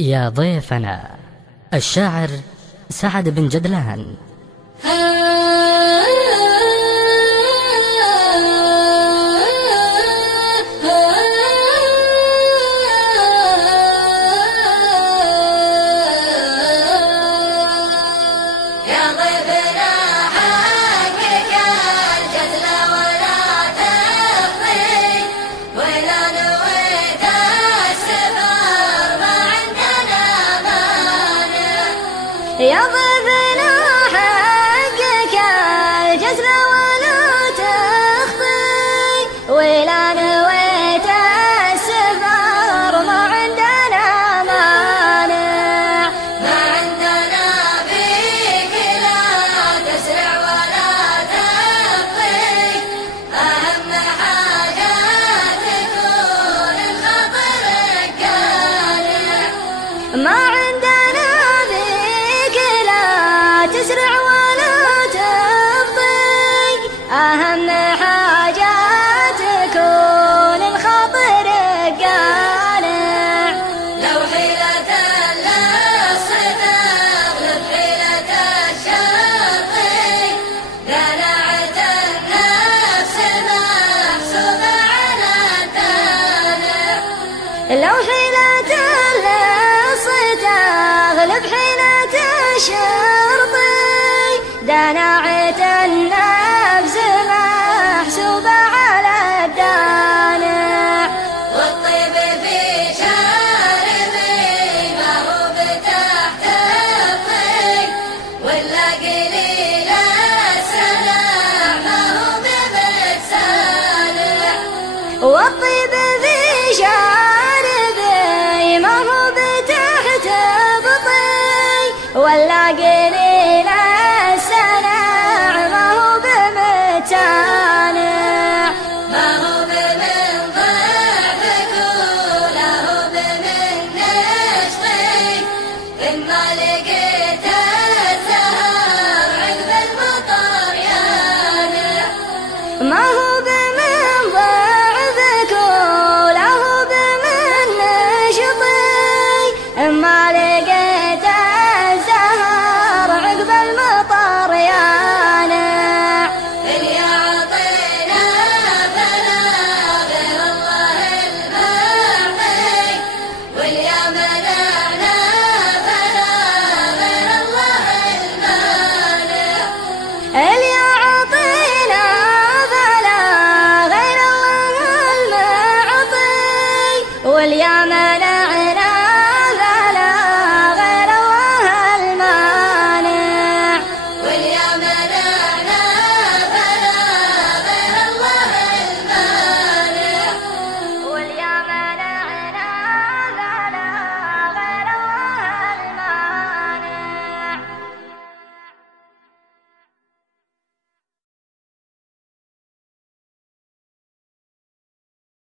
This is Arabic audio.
يا ضيفنا الشاعر سعد بن جدلان. يا ضيفنا حقك الجزل ولا تخفي، ولا نويت السفر ما عندنا مانع. ما عندنا فيك لا تسرع ولا تخفي، أهم حاجة تكون الخاطر قانع. ما عندنا تسرع ولا تبطي، أهم حاجة تكون الخاطر قانع. لو حيلة للصيد تغلب حيلة الشرطي، قناعة النفس محسوبة على الدانع. لو حيلة للصيد تغلب حيلة الشرطي، دناعة النفس محسوبة على الدانع. والطيب في شاربي ما هو بتحت الطيب، ولا قليل السلع ما هو بمتسالع. والطيب في شاربي ما هو بتحت الطيب، ولا قليل السلع ما هو بمتانع. ما هو بمن ضعفك ولا هو بمن نشطي، إما لقيت الزهر عقب المطر يانع. ما هو بمن ضعفك ولا هو بمن نشطي، إما لقيت الزهر عقب المطر يانع. اللي أعطينا فلا غير الله المعطي، واليا منا